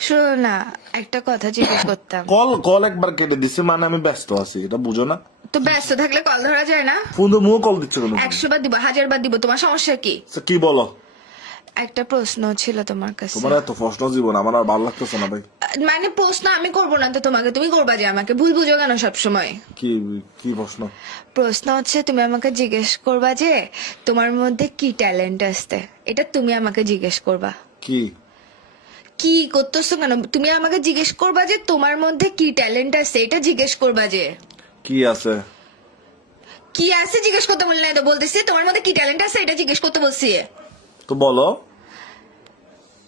শোনো না একটা কথা জিজ্ঞেস করতাম। কল কল একবার কেটে দিছে মানে আমি ব্যস্ত আছি এটা বুঝো না? তো ব্যস্ত থাকলে কল ধরা যায় না? ফোন তো মুও কল দিচ্ছে কেন একশো বার দিব হাজার বার দিব তোমার সমস্যা কি? আচ্ছা, কি বলো? একটা প্রশ্ন ছিল তোমার কাছে। তোমার এত প্রশ্ন জীবন আমার আর ভালো লাগতেছে না ভাই। মানে প্রশ্ন আমি করব না তো তোমাকে তুমি করবা যে আমাকে ভুল বুঝো কেন সবসময়? কি কি প্রশ্ন? প্রশ্ন হচ্ছে তুমি আমাকে জিজ্ঞেস করবা যে তোমার মধ্যে কি ট্যালেন্ট আসতে এটা তুমি আমাকে জিজ্ঞেস করবা। কি? কি করতেছো কেন? তুমি আমাকে জিজ্ঞেস করবা যে তোমার মধ্যে কি ট্যালেন্ট আছে এটা জিজ্ঞেস করবা যে। কি আছে? কি আছে জিজ্ঞেস করতে বললে না তো বলতেছি তোমার মধ্যে কি ট্যালেন্ট আছে এটা জিজ্ঞেস করতে বলছি। তো বলো।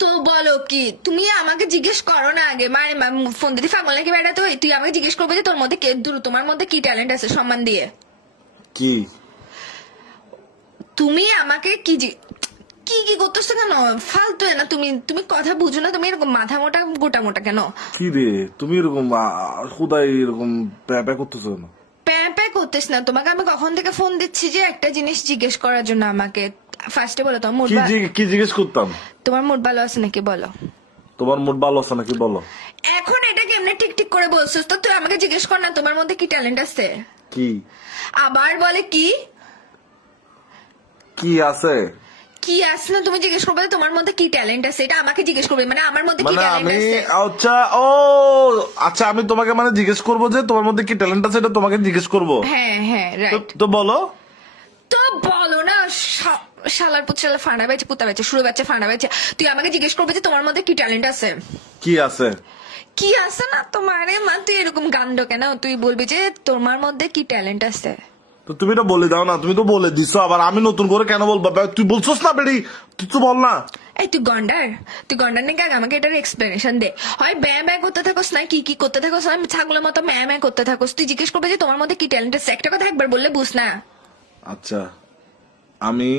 তো বলো কি তুমি আমাকে জিজ্ঞেস করো না আগে মানে ফোন দিতে পাগল নাকি বেড়া তো তুই আমাকে জিজ্ঞেস করবে যে তোর মধ্যে কে দূর তোমার মধ্যে কি ট্যালেন্ট আছে সম্মান দিয়ে। কি? তুমি আমাকে কি কি কি করতেছো কেন? ফালতু না তুমি তুমি কথা বুঝো না তুমি এরকম মাথা মোটা গোটা মোটা কেন? কি রে? তুমি এরকম খুদাই এরকম প্যাপা করতেছো না প্যাঁ প্যাঁ করতেছ না। তোমাকে আমি কখন থেকে ফোন দিচ্ছি যে একটা জিনিস জিজ্ঞেস করার জন্য আমাকে? ফার্স্টে বলো তোমার মুড কি জিজ্ঞেস করতাম? তোমার মুড ভালো আছে নাকি বলো? তোমার মুড ভালো আছে নাকি বলো? এখন এটা কেমনে ঠিক ঠিক করে বলছিস? তো তুই আমাকে জিজ্ঞেস কর না তোমার মধ্যে কি ট্যালেন্ট আছে? কি? আবার বলে কি? কি আছে? কি আছে না তুমি জিজ্ঞেস করবে? তোমার মধ্যে কি ট্যালেন্ট আছে? এটা আমাকে জিজ্ঞেস করবে। মানে আমার মধ্যে কি মানে ট্যালেন্ট আমি আছে? আচ্ছা ও! আচ্ছা আমি তোমাকে মানে জিজ্ঞেস করব যে তোমার মধ্যে কি ট্যালেন্ট আছে এটা তোমাকে জিজ্ঞেস করব। হ্যাঁ হ্যাঁ রাইট তো বলো। তো বলো না শালার পুত শালা ফাঁড়া বেচে পুতা বেচে শুরু বেচে ফাঁড়া বেচে। তুই আমাকে জিজ্ঞেস করবে যে তোমার মধ্যে কি ট্যালেন্ট আছে? কি আছে? কি আছে না তোমারে? মা তুই এরকম গান্ড কেন? তুই বলবি যে তোমার মধ্যে কি ট্যালেন্ট আছে? তো তুমি তো বলে দাও না তুমি তো বলে দিছো আবার আমি নতুন করে কেন বলব? তুই বলছোস না বেড়ি? তুই তো বল না। এই তুই গন্ডার তুই গন্ডার নাকি আগে আমাকে এটার এক্সপ্লেনেশন দে। হয় ব্যয় ব্যয় করতে থাকোস না কি কি করতে থাকোস আমি ছাগলের মতো ম্যা ম্যা করতে থাকোস। তুই জিজ্ঞেস করবে যে তোমার মধ্যে কি ট্যালেন্ট আছে? একটা কথা একবার বললে বুঝ না। আচ্ছা আমি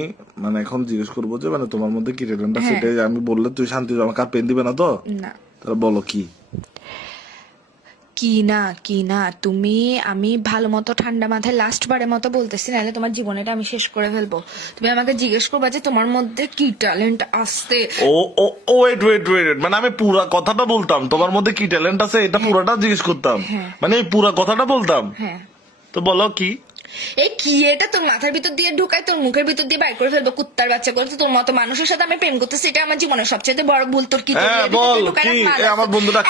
মানে এখন জিজ্ঞেস করব যে মানে তোমার মধ্যে কি ট্যালেন্ট আছে হ্যাঁ। সেটাই আমি বললে তুই শান্তি আমাকে আর পেন দিবে না তো? না। তাহলে বলো কি? কি না কি না? তুমি আমি ভালো মতো ঠান্ডা মাথায় লাস্ট বারের মতো বলতেছি নাহলে তোমার জীবনটা আমি শেষ করে ফেলব। তুমি আমাকে জিজ্ঞেস করবা যে তোমার মধ্যে কি ট্যালেন্ট আসতে ও ও ও ওয়েট ওয়েট ওয়েট মানে আমি পুরা কথাটা বলতাম তোমার মধ্যে কি ট্যালেন্ট আছে এটা পুরাটা জিজ্ঞেস করতাম। হ্যাঁ। মানে পুরা কথাটা বলতাম। হ্যাঁ। তো বলো কি? এই কি এটা তোর মাথার ভিতর দিয়ে ঢুকায় তোর মুখের ভিতর দিয়ে বাইর করে ফেলব কুত্তার বাচ্চা করে তোর মতো মানুষের সাথে আমি প্রেম করতেছি এটা আমার জীবনের সবচেয়ে বড় ভুল। তোর কি হ্যাঁ, আমার। বন্ধুটা?